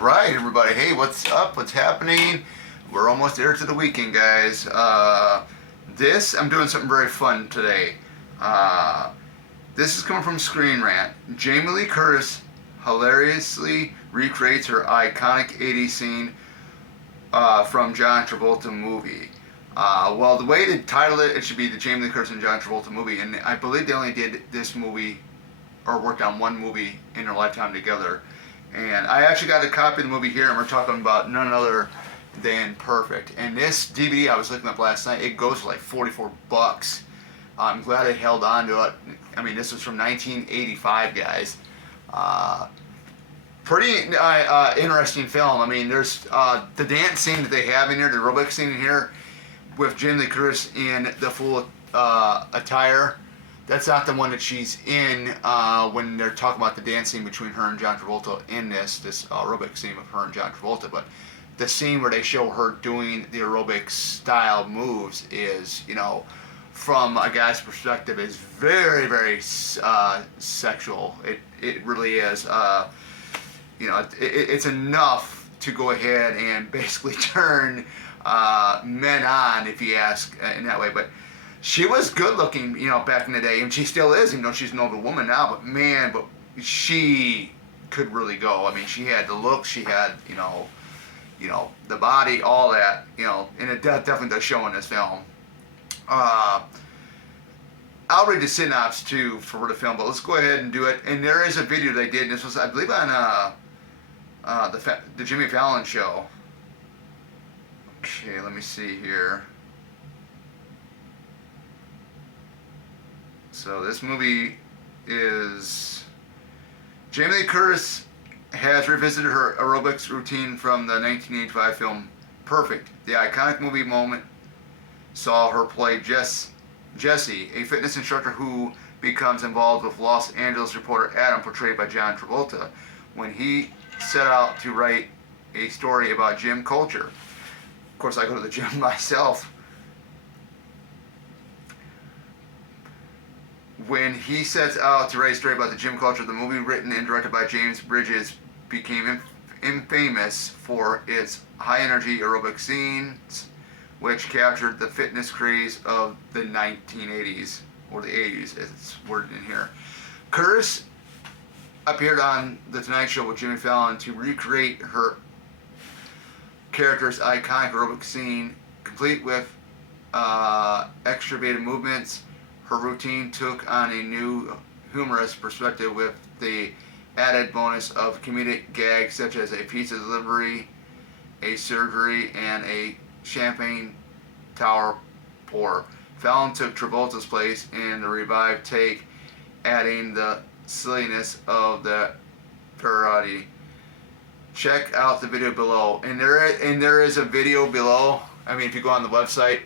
Right, everybody. Hey, what's up? What's happening? We're almost there to the weekend, guys. I'm doing something very fun today. Uh, this is coming from Screen Rant. Jamie Lee Curtis hilariously recreates her iconic 80s scene from John Travolta movie. Well, the way to title it, it should be the Jamie Lee Curtis and John Travolta movie, and I believe they only did this movie or worked on one movie in their lifetime together. And I actually got a copy of the movie here, and we're talking about none other than Perfect. And this DVD I was looking up last night, it goes for like $44. I'm glad I held on to it. I mean, this was from 1985, guys. Pretty interesting film. I mean, there's the dance scene that they have in here, the aerobic scene in here, with Jamie Lee Curtis in the full attire. That's not the one that she's in when they're talking about the dance scene between her and John Travolta in this aerobic scene with her and John Travolta. But the scene where they show her doing the aerobic style moves is, from a guy's perspective, is very, very sexual. It really is. It's enough to go ahead and basically turn men on, if you ask, in that way. But she was good looking, back in the day, and she still is, even though she's an older woman now. But man, she could really go. I mean, she had the look, she had, the body, all that, and it definitely does show in this film. I'll read the synopsis too for the film, but let's go ahead and do it. And there is a video they did. This was, I believe, on the Jimmy Fallon show. Okay, let me see here. So this movie is Jamie Lee Curtis has revisited her aerobics routine from the 1985 film Perfect. The iconic movie moment saw her play Jesse, a fitness instructor who becomes involved with Los Angeles reporter Adam, portrayed by John Travolta, when he set out to write a story about gym culture. Of course, I go to the gym myself. When he sets out to write a story about the gym culture, the movie, written and directed by James Bridges, became infamous for its high-energy aerobic scenes, which captured the fitness craze of the 1980s, or the 80s, as it's worded in here. Curtis appeared on The Tonight Show with Jimmy Fallon to recreate her character's iconic aerobic scene, complete with extravagant movements. Her routine took on a new humorous perspective with the added bonus of comedic gags such as a pizza delivery, a surgery, and a champagne tower pour. Fallon took Travolta's place in the revived take, adding the silliness of the parody. Check out the video below, and there is a video below. I mean, if you go on the website,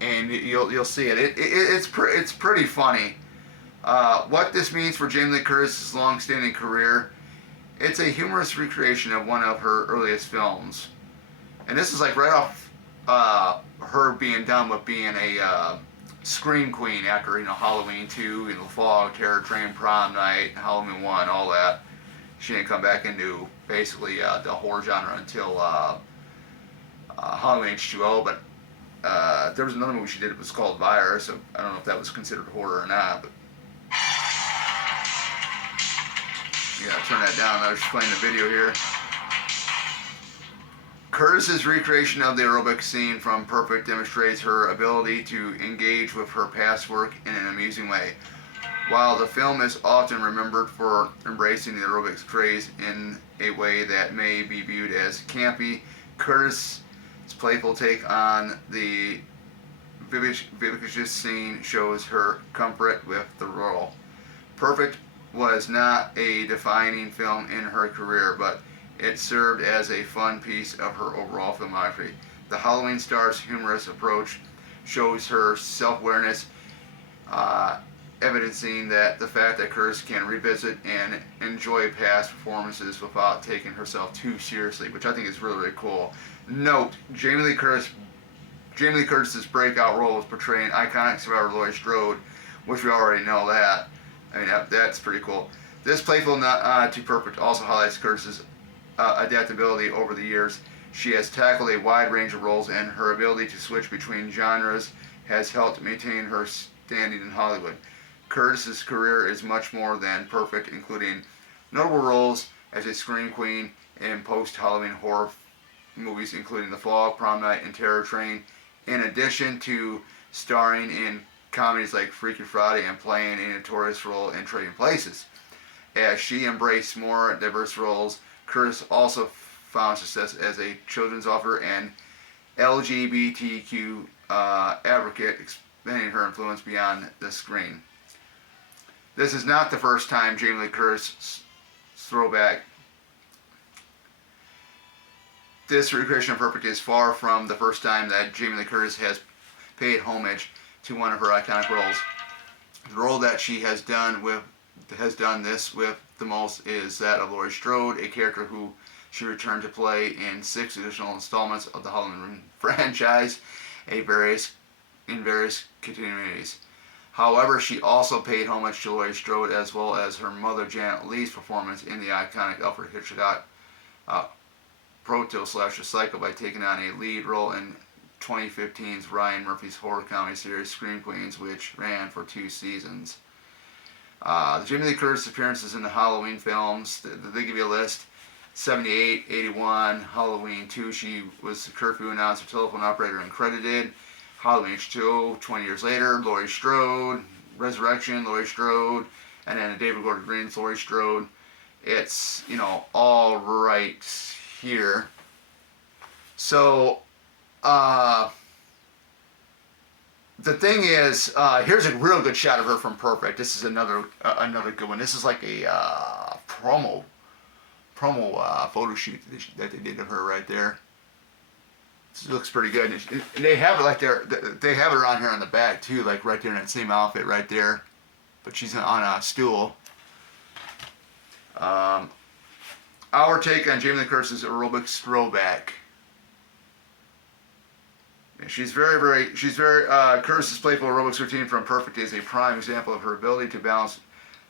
and you'll see it. It's pretty funny. What this means for Jamie Lee Curtis' long-standing career, it's a humorous recreation of one of her earliest films, and this is like right off her being done with being a scream queen after Halloween 2, Fall, Terror Train, Prom Night, Halloween 1, all that. She didn't come back into basically the horror genre until Halloween H2O, but there was another movie she did. It was called Virus. So I don't know if that was considered horror or not. But yeah, turn that down. I was just playing the video here. Curtis's recreation of the aerobic scene from Perfect demonstrates her ability to engage with her past work in an amusing way. While the film is often remembered for embracing the aerobics craze in a way that may be viewed as campy, Curtis' playful take on the vivacious scene shows her comfort with the role. Perfect was not a defining film in her career, but it served as a fun piece of her overall filmography. The Halloween star's humorous approach shows her self-awareness, evidencing that the fact that Curtis can revisit and enjoy past performances without taking herself too seriously, which I think is really, really cool. Note, Jamie Lee Curtis's breakout role was portraying iconic survivor Laurie Strode, which we already know that. I mean, that's pretty cool. This playful nod to Perfect also highlights Curtis's adaptability over the years. She has tackled a wide range of roles, and her ability to switch between genres has helped maintain her standing in Hollywood. Curtis's career is much more than perfect, including notable roles as a scream queen in post-Halloween horror movies, including The Fog, Prom Night, and Terror Train, in addition to starring in comedies like Freaky Friday and playing a notorious role in Trading Places. As she embraced more diverse roles, Curtis also found success as a children's author and LGBTQ advocate, expanding her influence beyond the screen. This is not the first time Jamie Lee Curtis' throwback. This recreation of Perfect is far from the first time that Jamie Lee Curtis has paid homage to one of her iconic roles. The role that she has done this with the most is that of Laurie Strode, a character who she returned to play in 6 additional installments of the Halloween franchise, in various continuities. However, she also paid homage to Laurie Strode as well as her mother Janet Leigh's performance in the iconic Alfred Hitchcock Proto/The Cycle by taking on a lead role in 2015's Ryan Murphy's horror comedy series Scream Queens, which ran for 2 seasons. The Jamie Lee Curtis appearances in the Halloween films, they give you a list. 78, 81, Halloween 2, she was the curfew announcer, telephone operator, and credited. Halloween H2O, 20 years later, Laurie Strode. Resurrection, Laurie Strode. And then David Gordon Green's Laurie Strode. It's, all right here. So, the thing is, here's a real good shot of her from Perfect. This is another good one. This is like a promo photo shoot that they did of her right there. This looks pretty good. And they have it like they have it around here on the back too, like right there in that same outfit right there. But she's on a stool. Our take on Jamie Lee Curtis's aerobics throwback. She's very, Curtis's playful aerobics routine from Perfect is a prime example of her ability to balance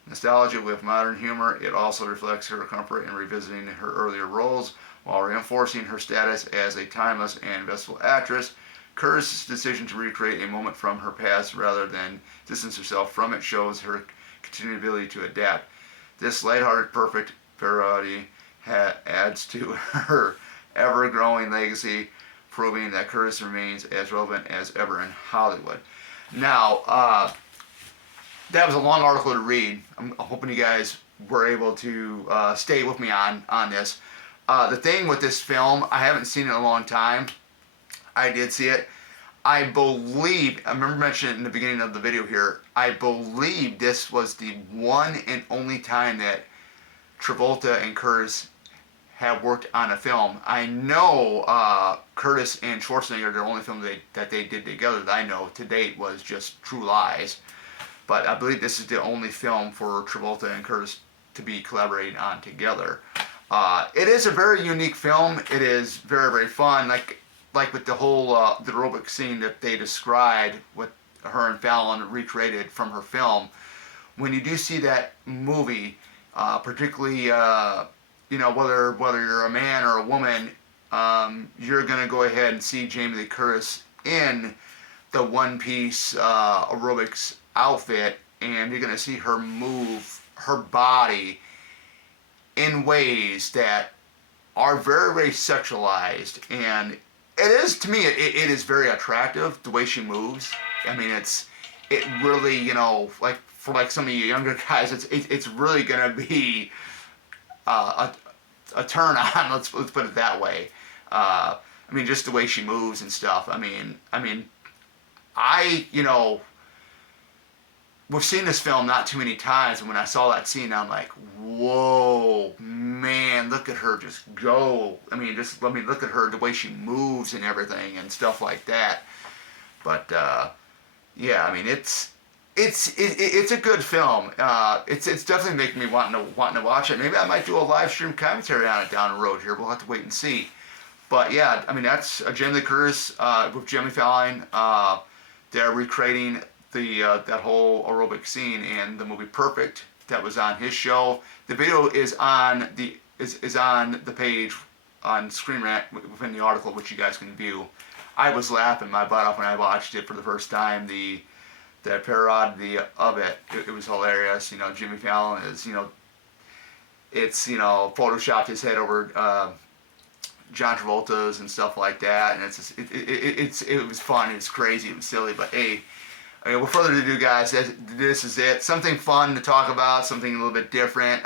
nostalgia with modern humor. It also reflects her comfort in revisiting her earlier roles while reinforcing her status as a timeless and versatile actress. Curtis' decision to recreate a moment from her past rather than distance herself from it shows her continued ability to adapt. This lighthearted, perfect parody adds to her ever-growing legacy, proving that Curtis remains as relevant as ever in Hollywood. Now, that was a long article to read. I'm hoping you guys were able to stay with me on this. The thing with this film, I haven't seen it in a long time. I did see it. I remember mentioning it in the beginning of the video here, I believe this was the one and only time that Travolta and Curtis have worked on a film. I know Curtis and Schwarzenegger, their only film that they did together that I know to date was just True Lies. But I believe this is the only film for Travolta and Curtis to be collaborating on together. It is a very unique film. It is very, very fun. Like with the whole the aerobic scene that they described, what her and Fallon recreated from her film. When you do see that movie, particularly whether you're a man or a woman, you're gonna go ahead and see Jamie Lee Curtis in the one-piece aerobics outfit, and you're gonna see her move her body in ways that are very, very sexualized, and it is, to me, it is very attractive the way she moves. I mean, it really, like for like some of you younger guys, it's really gonna be a turn on. Let's put it that way. I mean, just the way she moves and stuff. We've seen this film not too many times, and when I saw that scene, I'm like, whoa, man, look at her just go. Look at her, the way she moves and everything and stuff like that. But, yeah, it's a good film. It's definitely making me wanting to watch it. Maybe I might do a live stream commentary on it down the road here. We'll have to wait and see. But, yeah, that's Jamie Lee Curtis with Jimmy Fallon. They're recreating that whole aerobic scene in the movie Perfect that was on his show. The video is on the is on the page on Screen Rant within the article, which you guys can view. I was laughing my butt off when I watched it for the first time. The parody of it, it was hilarious. You know, Jimmy Fallon is, you know, it's, you know, photoshopped his head over John Travolta's and stuff like that, and it was fun, it was crazy, it was silly, but hey, without further ado, guys, this is it. Something fun to talk about, something a little bit different.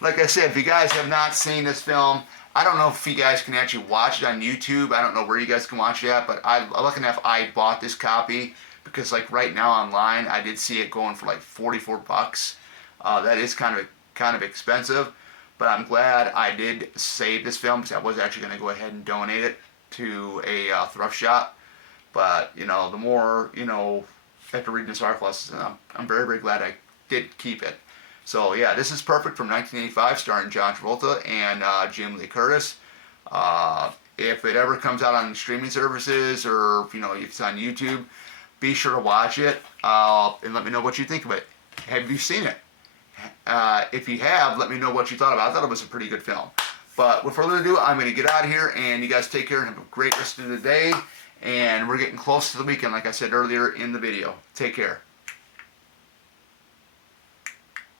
Like I said, if you guys have not seen this film, I don't know if you guys can actually watch it on YouTube. I don't know where you guys can watch it at, but I'm lucky enough I bought this copy because, like, right now online, I did see it going for like 44 bucks. That is kind of expensive. But I'm glad I did save this film because I was actually going to go ahead and donate it to a thrift shop. But, you know, the more, you know, after reading this article, I'm very, very glad I did keep it. So, yeah, this is Perfect from 1985, starring John Travolta and Jamie Lee Curtis. If it ever comes out on streaming services or, you know, if it's on YouTube, be sure to watch it and let me know what you think of it. Have you seen it? If you have, let me know what you thought about it. I thought it was a pretty good film. But without further ado, I'm going to get out of here, and you guys take care and have a great rest of the day. And we're getting close to the weekend, like I said earlier in the video. Take care.